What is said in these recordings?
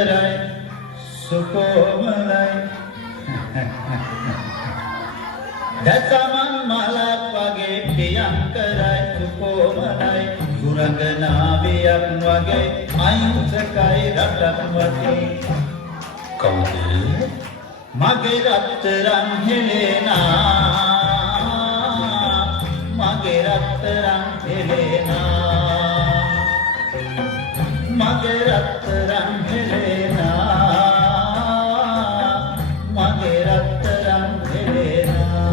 කරයි සුකෝමලයි දසමන් මලක් වගේ ප්‍රියංකරයි සුකෝමලයි ගුරගනාවියක් වගේ අහිංසකයි රටක් වගේ කවුද මගේ රත්තරන් හෙලේනා මගේ රත්තරන් හෙලේනා මගේ රත්තරන් හෙලේනා මගේ රත්තරන් හෙලේනා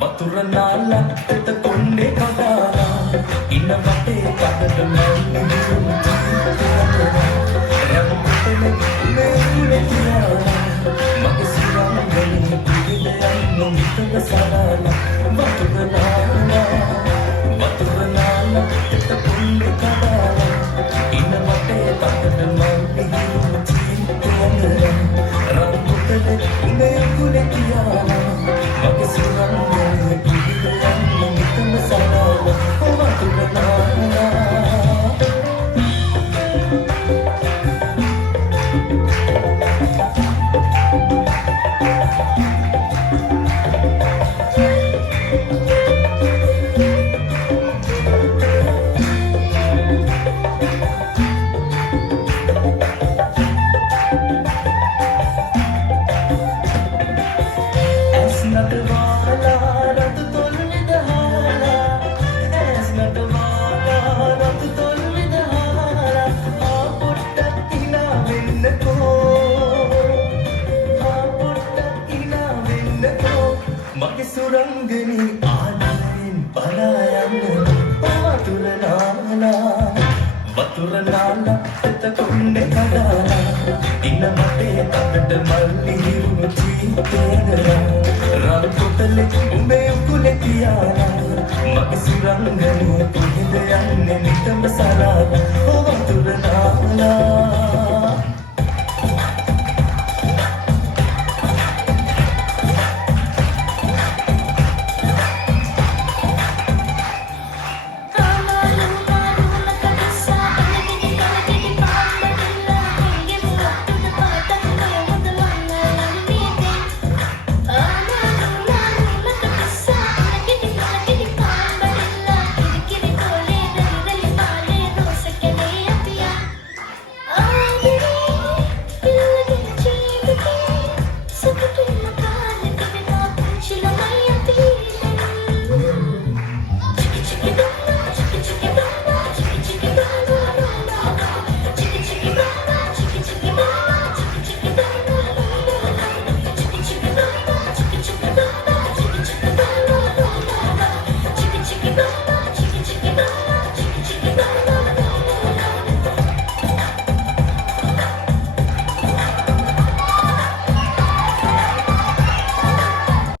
වතුර නාලා තෙත කොණ්ඩේ කඩාලා ඉන්න වටේ කඩට මැල්ලි මගේ සිරංගනේ පිළිදයන් නොමිතව සරලා වතුර නාලා තෙත කොණ්ඩේ කඩාලා ඉන්න වටේ කඩට මැල්ලි රංගුතේ උඹේ කුලේ කියාලා මගේ සිරංගනේ පිළිදයන් නොමිතව සරලා වතුර නාලා මගේ සුරංගනේ ආනන්දෙන් පලා යන්න වතුර නාලා තෙත කොණ්ඩේ කඩාලා ඉන්න මටේ තකට මල්ලි හිරුණු චීතයනලා රන් කොටලේ උඹේ උකුලේ තියාලා මගේ සුරංගනේ කොහෙද යන්නේ නිතම සරලා වතුර නාලා